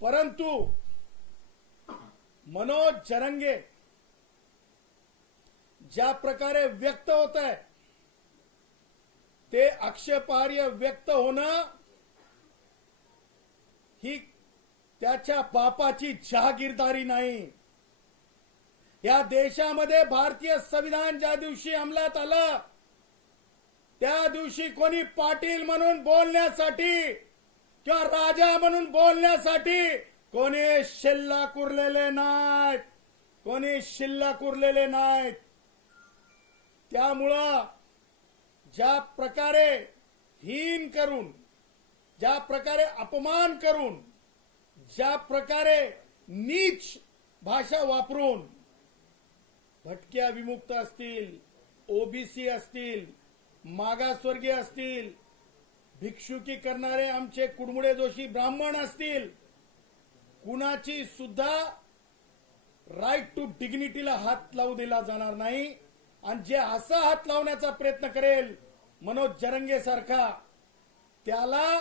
परंतु मनोज जरंगे ज्या प्रकारे व्यक्त होत आहे ते आक्षेपार्ह व्यक्त होणं ही त्याच्या बापाची जहागीरदारी नाही. या देशामध्ये भारतीय संविधान ज्या दिवशी अंमलात आलं त्या दिवशी कोणी पाटील म्हणून बोलण्यासाठी किंवा राजा म्हणून बोलण्यासाठी कोणी शिल्लक उरलेले नाहीत, कोणी शिल्लक उरलेले नाहीत. त्यामुळं ज्या प्रकारे हीन करून, ज्या प्रकारे अपमान करून, ज्या प्रकारे नीच भाषा वापरून भटक्या विमुक्त असतील, ओबीसी असतील, मागासवर्गीय असतील, भिक्षुकी करणारे आमचे कुडमुडे जोशी ब्राह्मण असतील, कुणाची सुद्धा राईट टू डिग्निटीला हात लावू दिला जाणार नाही. आणि जे असा हात लावण्याचा प्रयत्न करेल मनोज जरंगे सारखा त्याला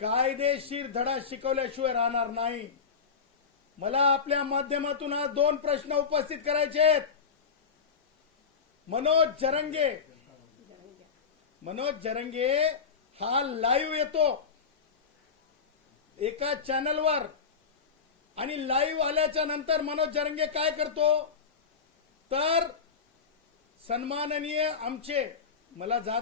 कायदेशीर धडा शिकवल्याशिवाय राहणार नाही. मला आपल्या माध्यमातून आज 2 प्रश्न उपस्थित करायचे आहेत. मनोज जरंगे हा लाईव्ह येतो एका चॅनलवर आणि लाईव्ह आल्याच्या नंतर मनोज जरंगे काय करतो तर सन्माननीय आमचे, मला जात